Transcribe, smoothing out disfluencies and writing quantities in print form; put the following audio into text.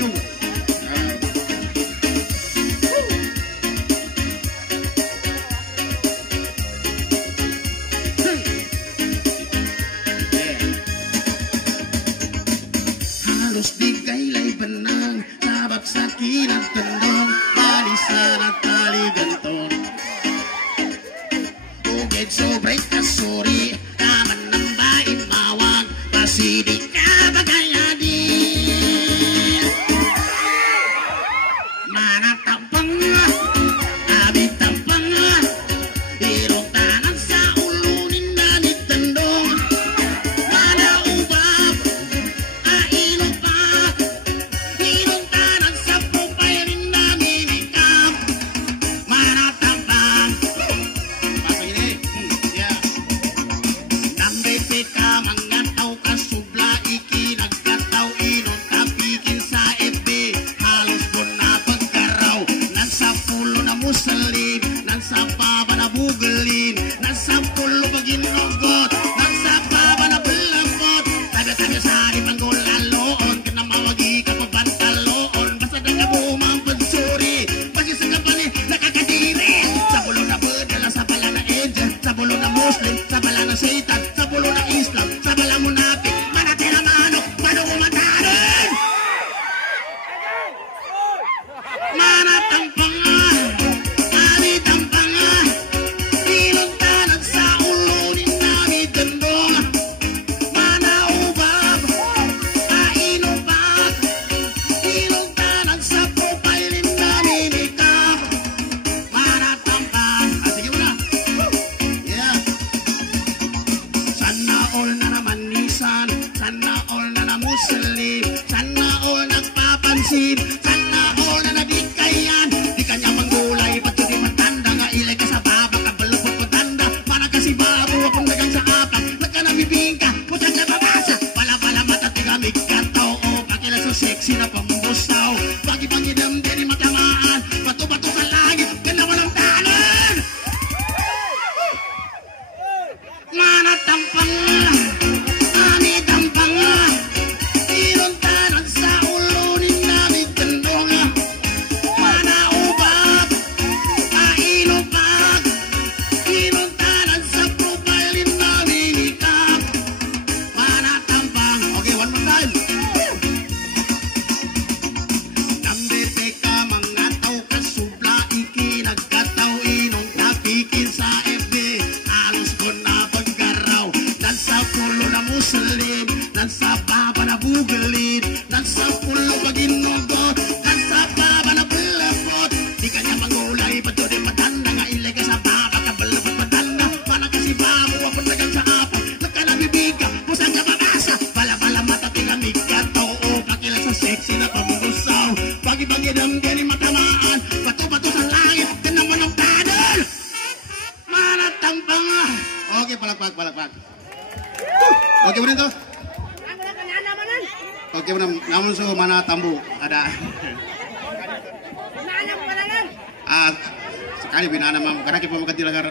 Melayu. Halus digaylay benang, sabab sakit at tendong, balisan at tali gantong. Bukid sobray kasuri, naman ng baing mawag, kasi di ka bagayadi. Manatapang, abitapang, irong tanan sa ulunin na nitendong. Manaubab, ainupak, irong tanan sa pupaylin na minikap. Manatapang, Nambepe ka mga tao ka subla ikinagkataw inon kapikin sa FB halos doon na pagkaraw nasa pulo na musalib nasa baba na bugalin nasa pulo maginugot nasa baba na belakot taga-taga sa limang golaloon kinamawagi ka pabantaloon basta na kabumang pansuri bagi sa kapali nakakadiri sa pulo na bedala sa pala na angel sa pulo na muslim sa pala na satan sa pulo na Islam sa pala munapik manatira manok paano kumatarin manatang panga amitang panga iluntanan sa ulunin namin tendong manaubab ainubag iluntanan sa pupaylin namin ikap manatang panga sige mo na yeah. Sana all na naman nisan, sana all na na muslim, sana all nagpapansin, sana all na nabikayan. Di kanya manggulay, ba't di matanda nga ilay ka sa baba, kabalapot matanda. Para kasi babo akong dagang sa apang, nagkanabibing ka, putang na babasa. Pala-pala matatigamig ka tao, pakila sa sexy na pambusaw. Bagi-bagi damdiri matamaan, bato-bato sa langit, ganda walang tanan. Manatampang amitang iluntanan sa ulunin namin tendong manaubab ainubag iluntanan sa profiling namin ikap manatampang okay one more time nambete ka mga tao ka subla ikinagkataw inong kapikin sa FB halos ko na pagkaraw nasa pulo na muslim nasa baba na bugalin nasa pulo maginugot nasa baba na belapot di kanya manggulay bato di matanda nga ilay ka sa baba kabalapot matanda para kasi babo ako nagang sa apa nagkanabibig ka pusang ka babasa bala-bala matatingamig ka tao pakila sa sexy na pambusaw bagi-bagi damdiri matamaan bato-bato sa langit din naman ang tanan manatang panga okay palakpak okay bener tuh okay bener namun so mana tambu ada sekali binana mam karena kita mau ganti lagar